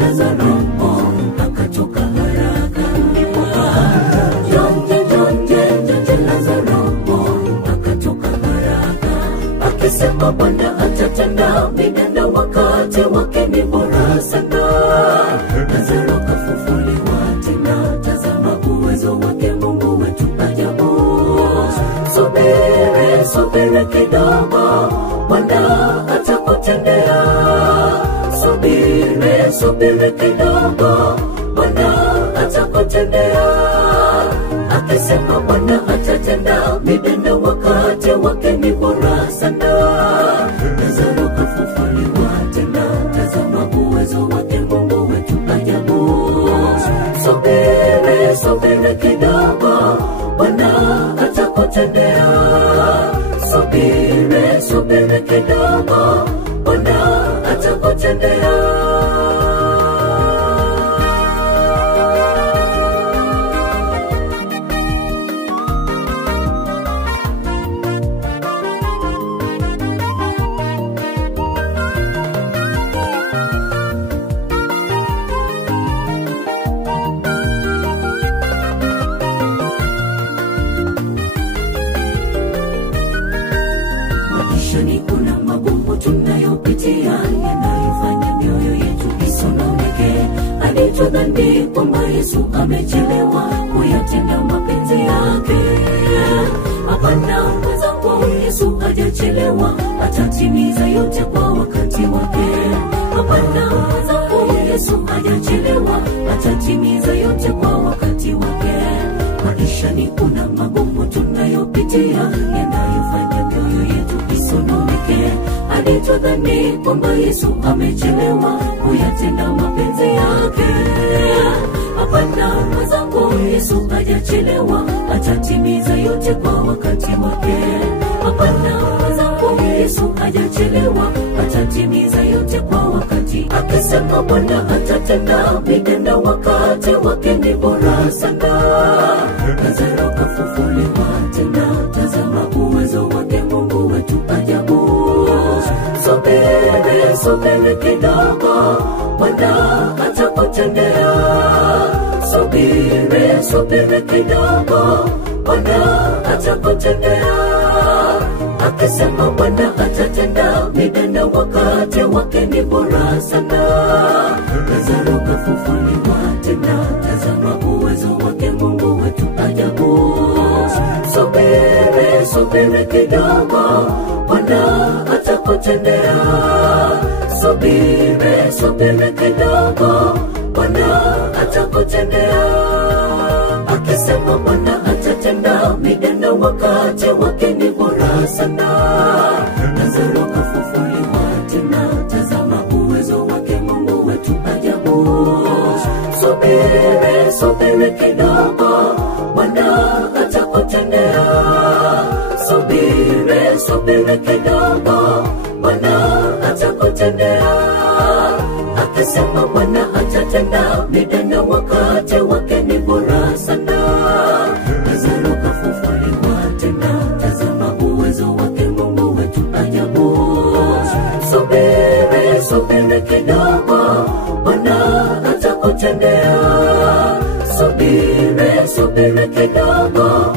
Lazaro akatoka haraka. Lazaro akatoka haraka, akisema Bwana atatenda, minenda wakati wake ni bora sana. Lazaro kafufuliwa tena, tazama uwezo wake Mungu wetu ajabu. Subiri kidogo, Bwana atakutendea. Subiri kidogo, Bwana atakutendea. Akisema Bwana atatenda, minenda wakati wake ni bora sana. Lazaro kafufuliwa tena, tazama uwezo wake Mungu wetu ajabu. Subiri kidogo, Bwana atakutendea. Subiri kidogo, Bwana atakutendea. Maishani kuna magumu tunayopitia, yanayofanya mioyo yetu isononeke, hadi tudhani kwamba Yesu amechelewa kuyatenda mapenzi yake. Hapana mwenzangu, Yesu hajachelewa, atatimiza yote kwa wakati wake. Hapana mwenzangu, Yesu hajachelewa, atatimiza yote kwa wakati wake. Maishani kuna magumu tunayopitia, yanayofanya mioyo yetu isononeke, hadi tudhani kwamba Yesu amechelewa kuyatenda mapenzi yake. Hapana mwenzangu, Yesu hajachelewa, atatimiza yote kwa wakati wake. Hapana mwenzangu, Yesu hajachelewa, atatimiza yote kwa wakati. Akisema Bwana atatenda, minenda wakati wake ni bora sana. Lazaro kafufuliwa tena, tazama uwezo wake Mungu wetu ajabu. Subiri kidogo, Bwana atakutendea. Subiri kidogo, Bwana atakutendea. Akisema Bwana atatenda, minenda wakati wake ni bora sana. Lazaro kafufuliwa tena, tazama uwezo wake Mungu wetu ajabu. Subiri kidogo, Bwana atakutendea. Subiri kidogo, Bwana atakutendea. Akisema Bwana atatenda, minenda wakati wake ni bora sana. Lazaro kafufuliwa tena, tazama uwezo wake Mungu wetu ajabu. Subiri kidogo, Bwana atakutendea. Subiri kidogo, Bwana atakutendea. Akisema Bwana atatenda, minenda wakati wake ni bora sana. Lazaro kafufuliwa tena, tazama uwezo wake Mungu wetu ajabu. Subiri kidogo, Bwana atakutendea. Subiri kidogo,